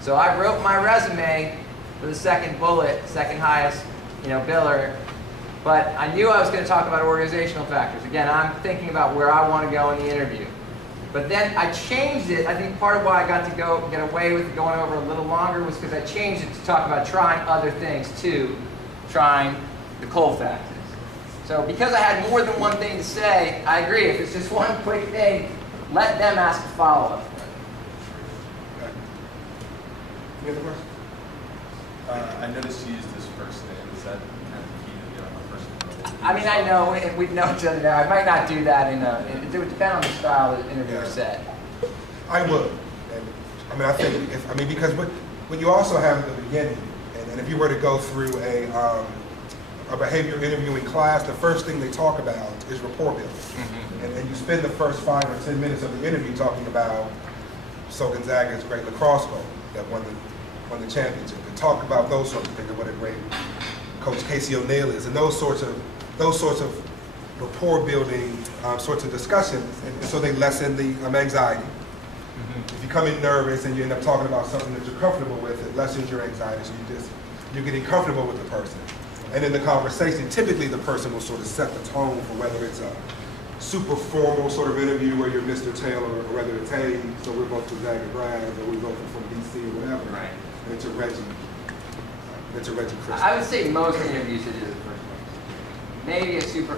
So I wrote my resume for the second bullet, second highest, biller. But I knew I was going to talk about organizational factors. Again, I'm thinking about where I want to go in the interview. But then I changed it. I think part of why I got to get away with going over a little longer was because I changed it to talk about trying other things too, trying the cold factors. So because I had more than one thing to say, I agree. If it's just one quick thing, let them ask a follow-up. Any other questions? I noticed you used this first name. Is that kind of key to getting a person? I mean, I know, and we know each other now. I might not do that it would depend on the style the interviewer said. I would. And, I think, because what you also have at the beginning, and if you were to go through a behavior interviewing class, the first thing they talk about is rapport building. Mm-hmm. And you spend the first 5 or 10 minutes of the interview talking about Gonzaga's great lacrosse goal that won the championship, and talk about those sorts of things, and what a great coach Casey O'Neill is, and those sorts of rapport building sorts of discussions, and so they lessen the anxiety. Mm-hmm. If you come in nervous and you end up talking about something that you're comfortable with, it lessens your anxiety, so you're getting comfortable with the person. And in the conversation, typically the person will sort of set the tone for whether it's a super formal sort of interview where you're Mr. Taylor, or whether it's, hey, so we're both Gonzaga grads, or we're both from DC or whatever. Right. And it's a Reggie Christmas. I would say most interviews should do the first one. Maybe a super